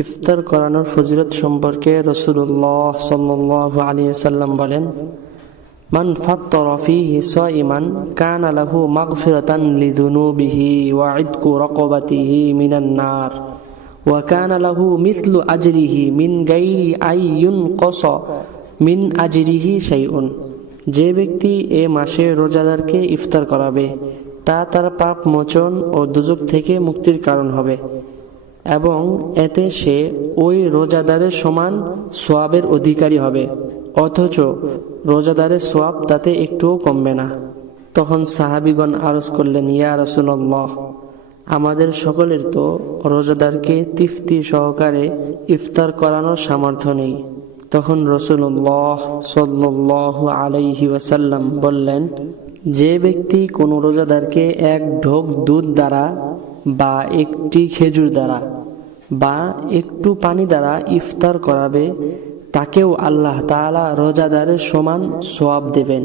ইফতার করানোর ফজিলত সম্পর্কে রাসূলুল্লাহ সাল্লাল্লাহু আলাইহি ওয়াসাল্লাম বলেন, মান ফাত্তারা ফীহি সাইমান কানা লাহু মাগফিরাতান লিযুনুবিহি ওয়া ইতকু রাকাবাতিহি মিনান নার ওয়া কানা লাহু মিসলু আজরিহি মিন গায়রি আইয়ুনকাসা মিন আজরিহি শাইউন। যে ব্যক্তি এ মাসে রোজাদারকে ইফতার করাবে তা তার পাপ মোচন ও দুজক থেকে মুক্তির কারণ হবে এবং এতে সে ওই রোজাদারের সমান সোয়াবের অধিকারী হবে, অথচ রোজাদারের সোয়াব তাতে একটুও কমবে না। তখন সাহাবীগণ আরজ করলেন, ইয়া রাসূলুল্লাহ, আমাদের সকলের তো রোজাদারকে তৃপ্তি সহকারে ইফতার করানোর সামর্থ্য নেই। তখন রাসূলুল্লাহ সাল্লাল্লাহু আলাইহি ওয়াসাল্লাম বললেন, যে ব্যক্তি কোনো রোজাদারকে এক ঢোক দুধ দ্বারা বা একটি খেজুর দ্বারা বা একটু পানি দ্বারা ইফতার করাবে তাকেও আল্লাহ তাআলা রোজাদারের সমান সওয়াব দেবেন।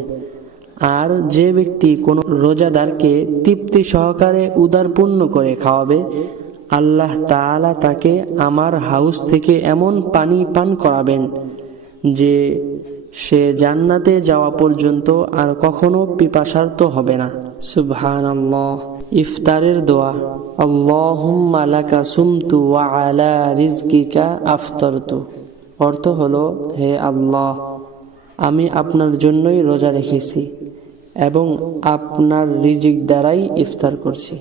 আর যে ব্যক্তি কোনো রোজাদারকে তৃপ্তি সহকারে উদারপূর্ণ করে খাওয়াবে আল্লাহ তাআলা তাকে আমার হাউস থেকে এমন পানি পান করাবেন যে সে জান্নাতে যাওয়া পর্যন্ত আর কখনো পিপাসার্ত হবে না। সুবহানাল্লাহ। ইফতারের দোয়া। আল্লাহুম্মা লাকা সুমতু ওয়া আলা রিজকিকা আফতারতু। অর্থ হলো, হে আল্লাহ, আমি আপনার জন্যই রোজা রেখেছি এবং আপনার রিজিক দ্বারাই ইফতার করছি।